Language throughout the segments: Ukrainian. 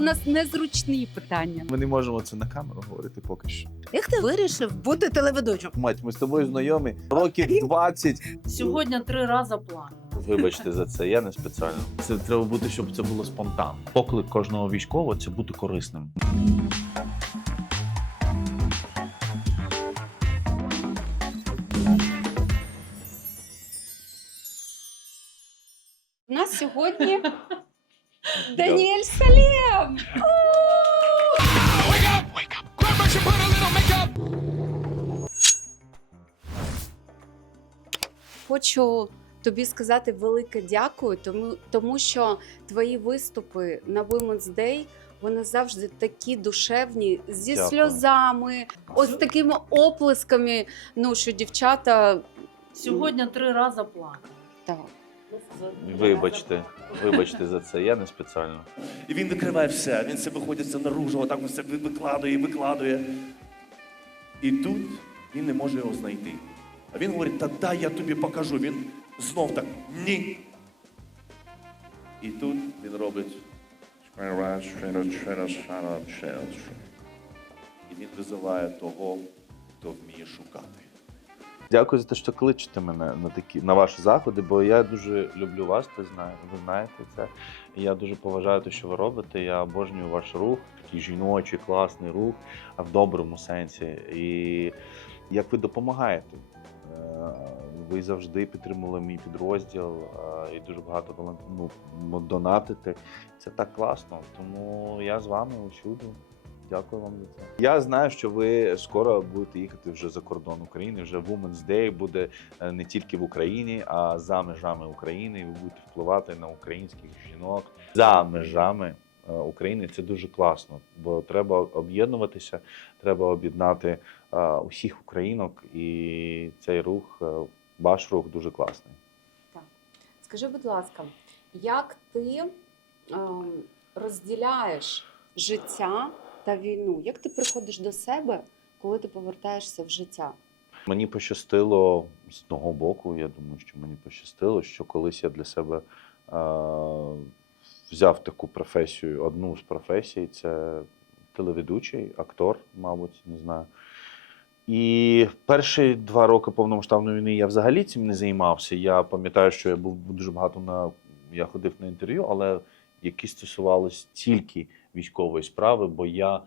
у нас незручні питання. Ми не можемо це на камеру говорити поки що. Як ти вирішив бути телеведучим? Мать, ми з тобою знайомі років 20. Сьогодні три рази план. Вибачте за це, я не спеціально. Це треба бути, щоб це було спонтанно. Поклик кожного військового це бути корисним. У нас сьогодні Даніель Салєм. Хочу тобі сказати велике дякую, тому, тому що твої виступи на Women's Day вони завжди такі душевні, зі Дякую. сльозами, ось такими оплесками. Ну що дівчата Сьогодні три рази план. так. Вибачте, вибачте за це, я не спеціально. І він викриває все, він це виходить наружу, отак все викладує, викладує. І тут він не може його знайти. А він говорить, та дай я тобі покажу. Він знов так ні. І тут він робить. І він визиває того, хто вміє шукати. Дякую за те, що кличете мене на такі на ваші заходи, бо я дуже люблю вас. Ти знає, ви знаєте це. Я дуже поважаю те, що ви робите. Я обожнюю ваш рух, такий жіночий, класний рух, а в доброму сенсі. І як ви допомагаєте. Е, Ви завжди підтримували мій підрозділ е, і дуже багато ну, донатите. Це так класно. Тому я з вами усюди. Дякую вам за це. Я знаю, що ви скоро будете їхати вже за кордон України. Вже Women's Day буде е, не тільки в Україні, а за межами України. Ви будете впливати на українських жінок за межами е, України. Це дуже класно, бо треба об'єднуватися, треба об'єднати е, усіх українок, і цей рух, ваш рух дуже класний. Скажи, будь ласка, як ти ем, розділяєш життя та війну? Як ти приходиш до себе, коли ти повертаєшся в життя? Мені пощастило з одного боку. Я думаю, що мені пощастило, що колись я для себе е, взяв таку професію, одну з професій це телеведучий, актор, мабуть, не знаю. І перші два роки повномасштабної війни я взагалі цим не займався. Я пам'ятаю, що я був дуже багато на я ходив на інтерв'ю, але які стосувалися тільки військової справи, бо я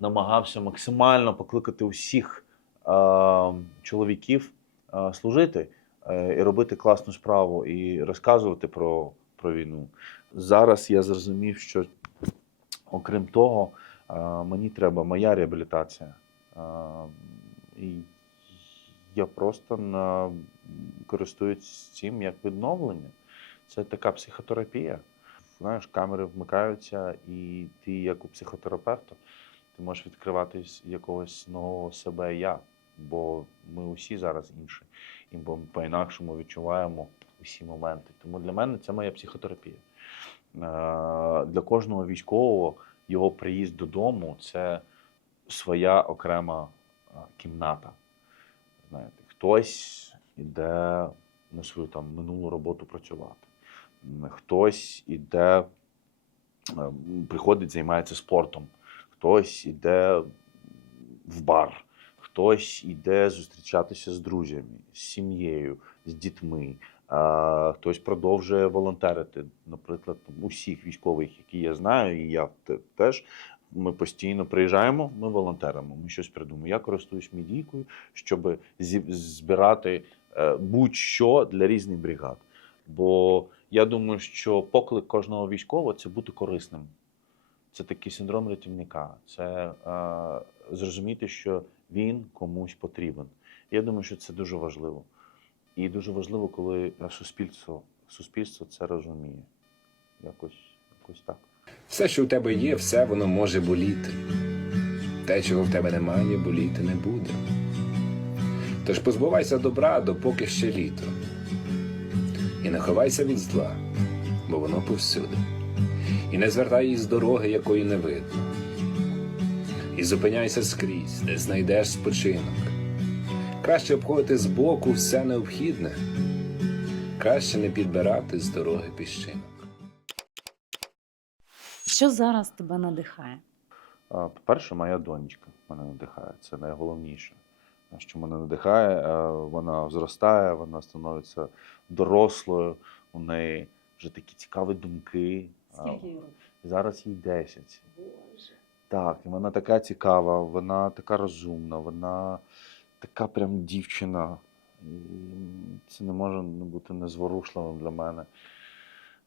намагався максимально покликати усіх е, чоловіків е, служити е, і робити класну справу, і розказувати про, про війну. Зараз я зрозумів, що окрім того, е, мені треба моя реабілітація. Е, і я просто на, користуюсь цим як відновлення. Це така психотерапія. Знаєш, камери вмикаються, і ти, як у психотерапевта, ти можеш відкривати якогось нового себе я, бо ми усі зараз інші, і бо по-інакшому відчуваємо усі моменти. Тому для мене це моя психотерапія. Е, Для кожного військового його приїзд додому це своя окрема е, кімната. Знаєте, хтось іде на свою там минулу роботу працювати. Хтось іде, е, приходить, займається спортом, хтось іде в бар, хтось іде зустрічатися з друзями, з сім'єю, з дітьми. А, хтось продовжує волонтерити. Наприклад, усіх військових, які я знаю, і я теж. Ми постійно приїжджаємо, ми волонтеримо, ми щось придумуємо. Я користуюсь медійкою, щоб збирати е, будь-що для різних бригад. Бо я думаю, що поклик кожного військового це бути корисним. Це такий синдром рятівника. Це е, зрозуміти, що він комусь потрібен. Я думаю, що це дуже важливо. І дуже важливо, коли суспільство, суспільство це розуміє. Якось, якось так. Все, що у тебе є, все воно може боліти. Те, чого в тебе немає, боліти не буде. Тож позбувайся добра, допоки ще літо. І не ховайся від зла, бо воно повсюди. І не звертай із дороги, якої не видно. І зупиняйся скрізь, де знайдеш спочинок. Краще обходити збоку все необхідне, краще не підбирати з дороги піщинок. Що зараз тебе надихає? По-перше, моя донечка мене надихає. Це найголовніше. Що мене надихає, е, вона зростає, вона становиться дорослою, у неї вже такі цікаві думки. Скільки їй років? Зараз їй 10. Боже. Так, і вона така цікава, вона така розумна, вона така прям дівчина. І це не може бути незворушливим для мене.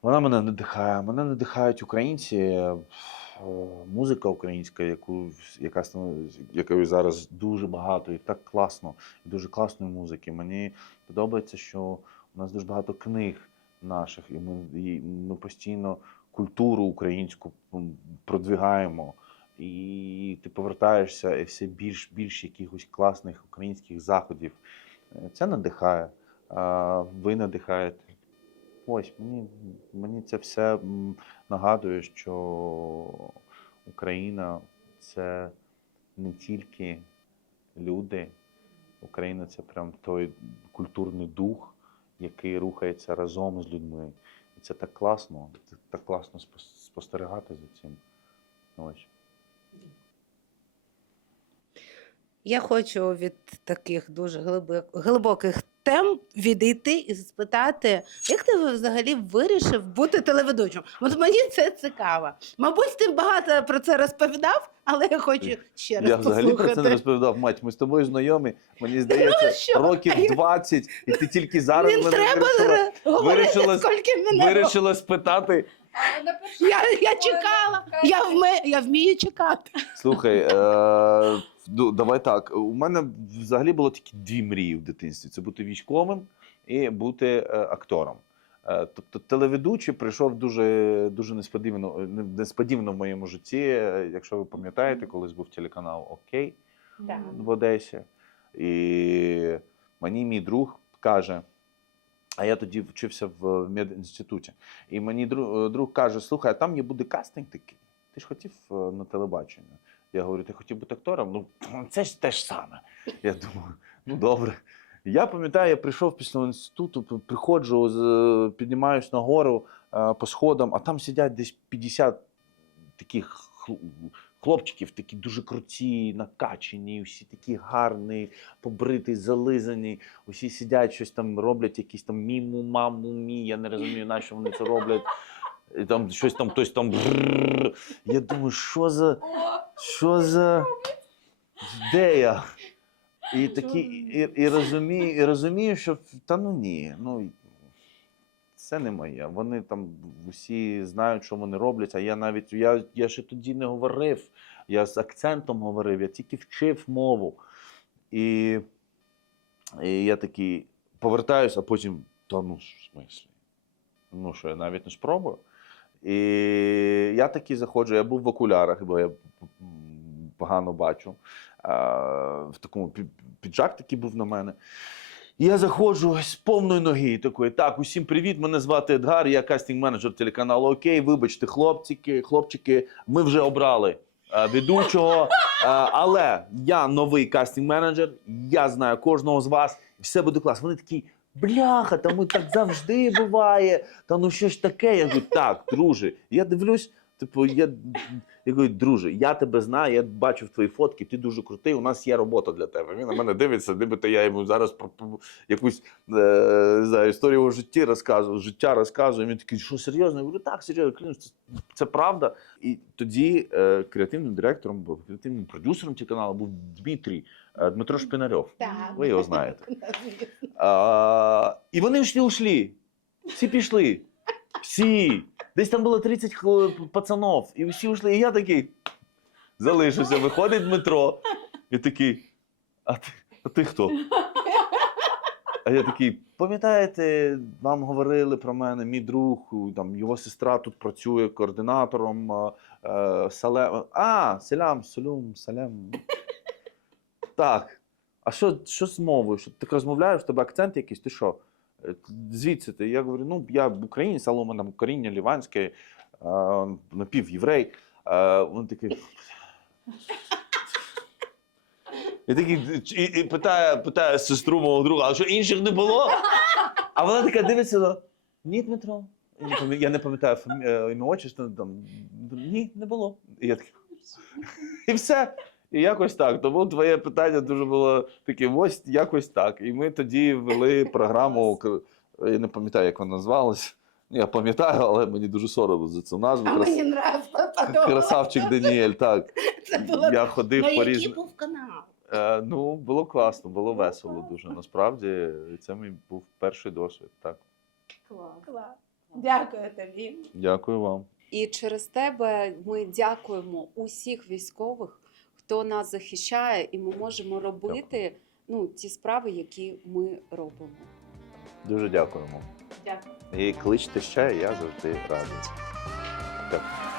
Вона мене надихає. Мене надихають українці, е, музика українська, яку, яка, якої зараз дуже багато і так класно, і дуже класної музики. Мені подобається, що у нас дуже багато книг наших, і ми, і ми постійно культуру українську продвигаємо. І ти повертаєшся і все більш більш якихось класних українських заходів. Е, Це надихає. А ви надихаєте. Ось мені, мені це все нагадує, що Україна це не тільки люди, Україна це прям той культурний дух, який рухається разом з людьми. І це так класно, це так класно спостерігати за цим. Ось. Я хочу від таких дуже глибок- глибоких тем відійти і спитати, як ти взагалі вирішив бути телеведучим? От мені це цікаво. Мабуть, ти багато про це розповідав, але я хочу ще раз Я взагалі про це не розповідав. Мать, ми з тобою знайомі. Мені здається, Ну, що? років А 20, і ти тільки зараз Не мене треба вирішила, говорити, вирішила- скільки мене. вирішила спитати. Я, я чекала, я, вме, я вмію чекати. Слухай, е, ну, давай так. У мене взагалі було тільки дві мрії в дитинстві: це бути військовим і бути е, актором. Е, Тобто телеведучий прийшов дуже, дуже несподівано, несподівано в моєму житті. Е, Якщо ви пам'ятаєте, колись був телеканал Окей. в Одесі. І мені мій друг каже, а я тоді вчився в медінституті. І мені друг, друг каже: слухай, а там є буде кастинг такий. Ти ж хотів на телебачення. Я говорю, ти хотів бути актором? Ну, це ж те ж саме. Я думаю, ну добре. Я пам'ятаю, я прийшов після інституту, приходжу, піднімаюсь нагору е, по сходам, а там сидять десь 50 таких хлопчиків, такі дуже круті, накачані, всі такі гарні, побриті, зализані. Усі сидять, щось там роблять, якісь там міму, маму, мі. Я не розумію, на що вони це роблять. І там щось там, хтось там. брррр. Я думаю, що за. Що за. Де я? І такі, і, і, розумію, і розумію, що та ну ні, ну це не моє. Вони там усі знають, що вони роблять, а я навіть я, я ще тоді не говорив. Я з акцентом говорив, я тільки вчив мову. І, і я такий повертаюся, а потім, та ну, в смислі? Ну що, я навіть не спробую. І я такий заходжу, я був в окулярах, бо я погано бачу. В такому піджак такий був на мене. І я заходжу з повної ноги такої. Так, усім привіт, мене звати Едгар, я кастинг-менеджер телеканалу Окей. Вибачте, хлопчики, хлопчики, ми вже обрали ведучого. Але я новий кастинг-менеджер, я знаю кожного з вас, все буде класно. Вони такі. Бляха, та ми так завжди буває. Та ну що ж таке? Я говорю, так, друже. Я дивлюсь, типу, я, я говорю, друже, я тебе знаю, я бачив твої фотки, ти дуже крутий, у нас є робота для тебе. Він на мене дивиться, нібито я йому зараз про якусь е, не знаю, історію його житті розказую, життя розказую. Він такий, що серйозно? Я говорю, так, серйозно, клянусь, це, це правда. І тоді е, креативним директором, був, креативним продюсером цього каналу був Дмитрій, Дмитро Шпинарьов. Так. Ви його знаєте. А, і вони всі ушли. Всі пішли. Всі. Десь там було 30 хл- пацанов. І всі ушли. І я такий залишився. Виходить Дмитро. І такий. А ти, а ти хто? А я такий, пам'ятаєте, вам говорили про мене, мій друг, там, його сестра тут працює координатором. е, Салем. А, селям, солюм, салем. Так. А що, що з мовою? Що ти розмовляєш, в тебе акцент якийсь? Ти що? Е, Звідси ти? Я говорю, ну я українець, але у мене там коріння ліванське, е, напівєврей. Е, Він такий. І такий і, і питає, питає сестру мого друга, а що інших не було? А вона така дивиться, ні, Дмитро. Я не пам'ятаю- Я ім'я отчество, там ні, не було. І я такий, і все. І якось так. Тому твоє питання дуже було таке, ось якось так. І ми тоді ввели програму, к- я не пам'ятаю, як вона називалась. Ну, Я пам'ятаю, але мені дуже соромно за цю назву. А Крас- мені нравилось. Красавчик Даніель, так. Це було Я ходив по який був канал? Е, ну, було класно, було весело дуже. Насправді, це мій був перший досвід. Так. Клас. Дякую тобі. Дякую вам. І через тебе ми дякуємо усіх військових, хто нас захищає, і ми можемо робити ну, ті справи, які ми робимо. Дуже дякуємо. Дякую. І кличте ще, я завжди радий. Дякую.